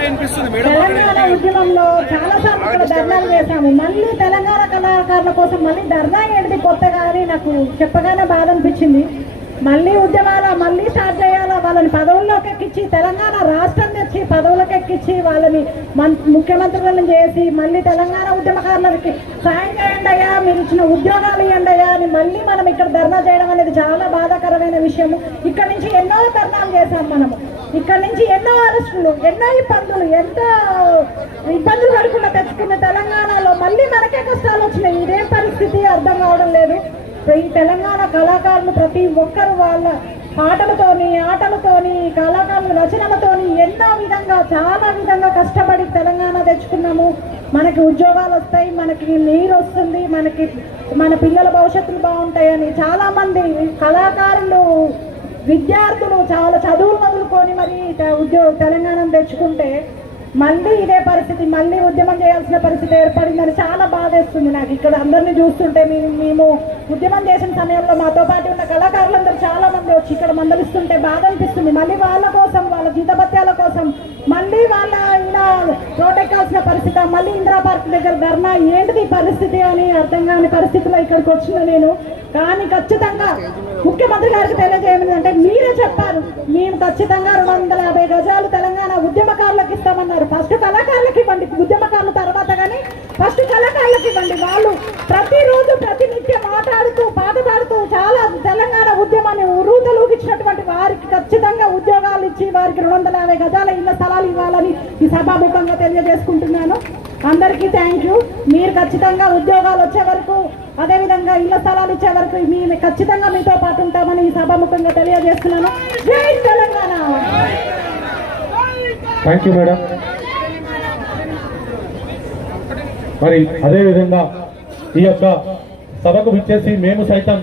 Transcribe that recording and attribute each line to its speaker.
Speaker 1: తెలంగాణ ఉద్యమంలో చాలా సార్లు ఇక్కడ ధర్నాలు చేశాము. మళ్ళీ తెలంగాణ కళాకారుల కోసం మళ్ళీ ధర్నా ఏంటిది కొత్తగా అని నాకు చెప్పగానే బాధ అనిపించింది. మళ్ళీ ఉద్యమాల మళ్ళీ స్టార్ట్ చేయాలి పదవులకు వాళ్ళని మం- ముఖ్యమంత్రులను చేసి మళ్ళీ తెలంగాణ ఉద్యమకారులకి సాయం చేయండి అయ్యా మీరు ఇచ్చిన ఉద్యోగాలు ఇవ్వండి అయ్యా అని మళ్ళీ మనం ఇక్కడ ధర్నా చేయడం అనేది చాలా బాధాకరమైన విషయము. ఇక్కడ నుంచి ఎన్నో ధర్నాలు చేశాం మనము. ఇక్కడ నుంచి ఎన్నో అరెస్టులు ఎన్నో ఇబ్బందులు ఎంత ఇబ్బందులు పడకుండా తెచ్చుకున్న తెలంగాణలో మళ్ళీ మనకే కష్టాలు వచ్చినాయి. ఇదే పరిస్థితి అర్థం కావడం లేదు. ఈ తెలంగాణ కళాకారులు ప్రతి ఒక్కరు వాళ్ళ పాటలతోని ఆటలతోని కళాకారుల రచనలతోని ఎన్నో చాలా విధంగా కష్టపడి తెలంగాణ తెచ్చుకున్నాము. మనకి ఉద్యోగాలు వస్తాయి మనకి నీరు వస్తుంది మనకి మన పిల్లల భవిష్యత్తులు బాగుంటాయని చాలామంది కళాకారులు విద్యార్థులు చాలా చదువులు వదులుకొని మరి ఉద్యోగ తెలంగాణను తెచ్చుకుంటే మళ్ళీ ఇదే పరిస్థితి మళ్ళీ ఉద్యమం చేయాల్సిన పరిస్థితి ఏర్పడిందని చాలా బాధేస్తుంది నాకు. ఇక్కడ అందరినీ చూస్తుంటే మేము మేము ఉద్యమం చేసిన సమయంలో మాతో పాటు ఉన్న కళాకారులందరూ చాలా మంది వచ్చి ఇక్కడ మందలిస్తుంటే బాధ అనిపిస్తుంది. మళ్ళీ వాళ్ళ కోసం వాళ్ళ జీతభత్యాల కోసం మళ్ళీ వాళ్ళ ఇలా రోడ్డెక్కాల్సిన పరిస్థితి మళ్ళీ ఇందిరా పార్క్ దగ్గర ధర్నా ఏంటిది పరిస్థితి అని అర్థం కాని పరిస్థితిలో ఇక్కడికి వచ్చిన నేను. కానీ ఖచ్చితంగా ముఖ్యమంత్రి గారికి తెలియజేయమని అంటే మీరే చెప్పారు. మేము ఖచ్చితంగా రెండు వందల యాభై గజాలు తెలంగాణ ఉద్యమకారులకు ఇస్తామన్నారు ఫస్ట్ కళాకారులకు ఇవ్వండి ఉద్యమకారుల తర్వాత కానీ ఫస్ట్ కళాకారులకు ఇవ్వండి వాళ్ళు ప్రతిరోజు ప్రతినిత్యం మాట్లాడుతూ పాట పాడుతూ చాలా తెలంగాణ ఉద్యమాన్ని ఉరూతలూగించినటువంటి వారికి ఖచ్చితంగా ఉద్యోగాలు ఇచ్చి వారికి రెండు వందల యాభై గజాల ఇళ్ళ స్థలాలు ఇవ్వాలని ఈ సభాముఖంగా తెలియజేసుకుంటున్నాను. అందరికీ థ్యాంక్ యూ మీరు ఖచ్చితంగా ఉద్యోగాలు వచ్చే వరకు అదేవిధంగా ఇళ్ళ స్థలాలు ఇచ్చే వరకు మేము ఖచ్చితంగా మీతో పాటు ఉంటామని ఈ సభాముఖంగా తెలియజేస్తున్నాను. జై తెలంగాణ!
Speaker 2: థ్యాంక్ యూ మేడం మరి అదేవిధంగా ఈ యొక్క సభకు విచ్చేసి మేము సైతం